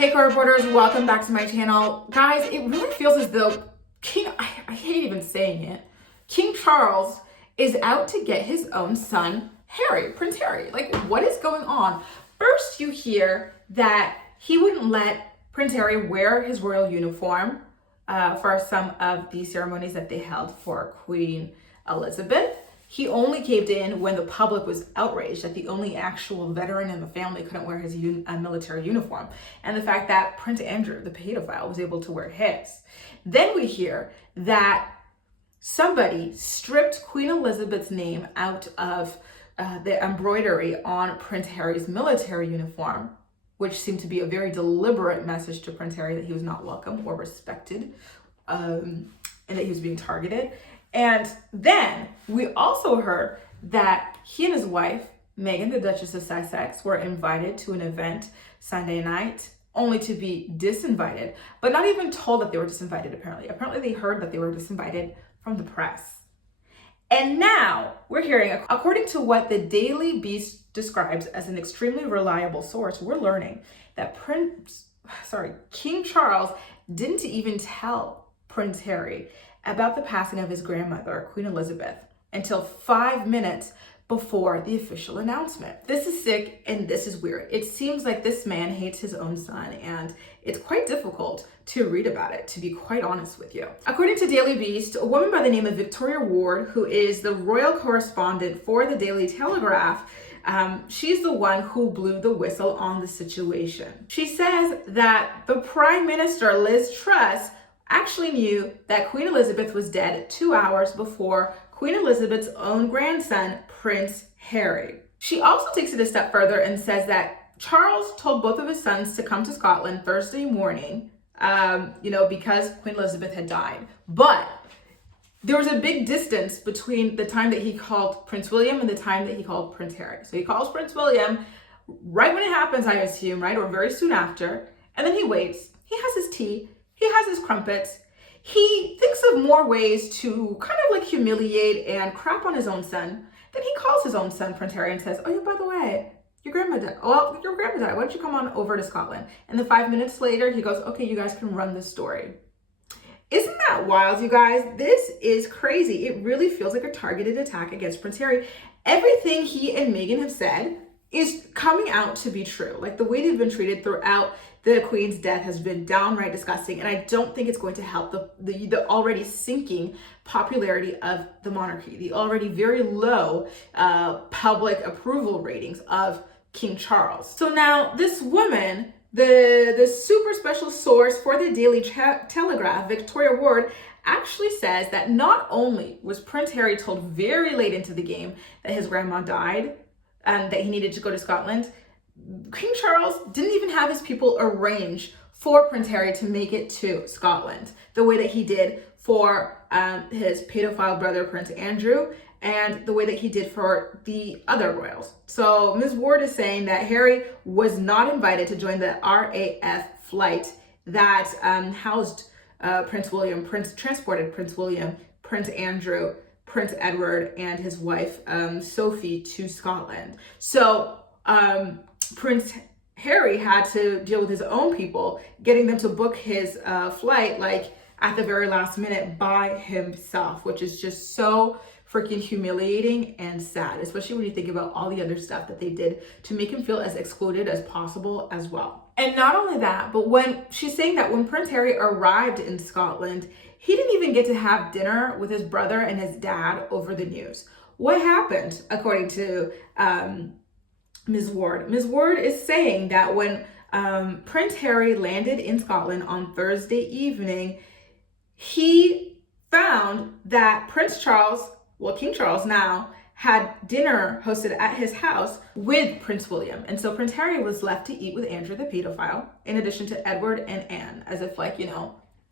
Hey reporters, welcome back to my channel. Guys, it really feels as though I hate even saying it, King Charles is out to get his own son, Harry, Prince Harry. Like, what is going on? First, you hear that he wouldn't let Prince Harry wear his royal uniform for some of the ceremonies that they held for Queen Elizabeth. He only caved in when the public was outraged that the only actual veteran in the family couldn't wear his military uniform. And the fact that Prince Andrew, the pedophile, was able to wear his. Then we hear that somebody stripped Queen Elizabeth's name out of the embroidery on Prince Harry's military uniform, which seemed to be a very deliberate message to Prince Harry that he was not welcome or respected, and that he was being targeted. And then we also heard that he and his wife, Meghan, the Duchess of Sussex, were invited to an event Sunday night, only to be disinvited, but not even told that they were disinvited, apparently. Apparently they heard that they were disinvited from the press. And now we're hearing, according to what the Daily Beast describes as an extremely reliable source, we're learning that King Charles didn't even tell Prince Harry about the passing of his grandmother, Queen Elizabeth, until 5 minutes before the official announcement. This is sick and this is weird. It seems like this man hates his own son, and it's quite difficult to read about it, to be quite honest with you. According to Daily Beast, a woman by the name of Victoria Ward, who is the royal correspondent for the Daily Telegraph, she's the one who blew the whistle on the situation. She says that the Prime Minister, Liz Truss, actually knew that Queen Elizabeth was dead 2 hours before Queen Elizabeth's own grandson, Prince Harry. She also takes it a step further and says that Charles told both of his sons to come to Scotland Thursday morning, because Queen Elizabeth had died. But there was a big distance between the time that he called Prince William and the time that he called Prince Harry. So he calls Prince William right when it happens, I assume, right? Or very soon after. And then he waits. He has his tea. He has his crumpets. He thinks of more ways to kind of like humiliate and crap on his own son. Then he calls his own son, Prince Harry, and says, oh, yeah, by the way, your grandma died. Well, your grandma died. Why don't you come on over to Scotland? And then 5 minutes later, he goes, okay, you guys can run the story. Isn't that wild, you guys? This is crazy. It really feels like a targeted attack against Prince Harry. Everything he and Meghan have said is coming out to be true. Like, the way they've been treated throughout the Queen's death has been downright disgusting, and I don't think it's going to help the already sinking popularity of the monarchy, the already very low public approval ratings of King Charles. So now this woman, the super special source for the Daily Telegraph, Victoria Ward, actually says that not only was Prince Harry told very late into the game that his grandma died and that he needed to go to Scotland, King Charles didn't even have his people arrange for Prince Harry to make it to Scotland the way that he did for his pedophile brother, Prince Andrew, and the way that he did for the other royals. So Ms. Ward is saying that Harry was not invited to join the RAF flight that housed Prince William, transported Prince William, Prince Andrew, Prince Edward, and his wife, Sophie, to Scotland. So Prince Harry had to deal with his own people, getting them to book his flight like at the very last minute by himself, which is just so freaking humiliating and sad, especially when you think about all the other stuff that they did to make him feel as excluded as possible as well. And not only that, but when she's saying that when Prince Harry arrived in Scotland, he didn't even get to have dinner with his brother and his dad over the news. What happened, according to Ms. Ward? Ms. Ward is saying that when Prince Harry landed in Scotland on Thursday evening, he found that King Charles now, had dinner hosted at his house with Prince William. And so Prince Harry was left to eat with Andrew the pedophile, in addition to Edward and Anne, as if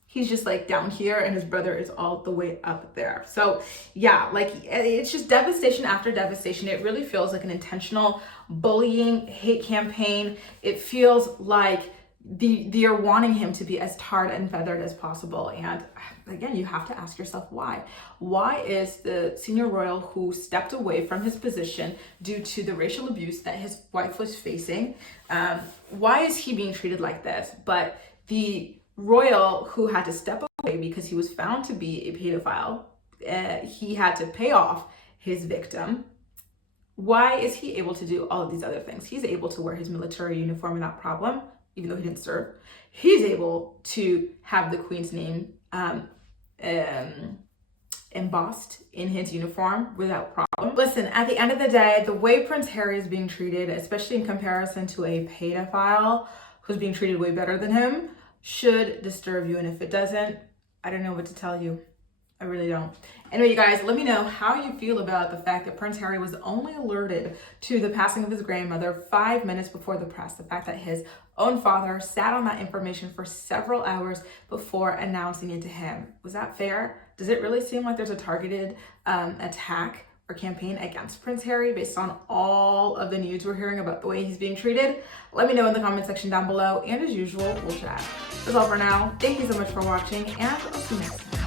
he's just like down here and his brother is all the way up there. So yeah, it's just devastation after devastation. It really feels like an intentional bullying, hate campaign. It feels like they're wanting him to be as tarred and feathered as possible. And again, you have to ask yourself why. Why is the senior royal who stepped away from his position due to the racial abuse that his wife was facing, why is he being treated like this? But the royal who had to step away because he was found to be a pedophile, he had to pay off his victim. Why is he able to do all of these other things? He's able to wear his military uniform without problem, even though he didn't serve. He's able to have the Queen's name embossed in his uniform without problem. Listen, at the end of the day, the way Prince Harry is being treated, especially in comparison to a pedophile who's being treated way better than him, should disturb you. And if it doesn't, I don't know what to tell you. I really don't. Anyway, you guys, let me know how you feel about the fact that Prince Harry was only alerted to the passing of his grandmother 5 minutes before the press. The fact that his own father sat on that information for several hours before announcing it to him. Was that fair? Does it really seem like there's a targeted attack or campaign against Prince Harry based on all of the news we're hearing about the way he's being treated? Let me know in the comment section down below. And as usual, we'll chat. That's all for now. Thank you so much for watching, and I'll see you next time.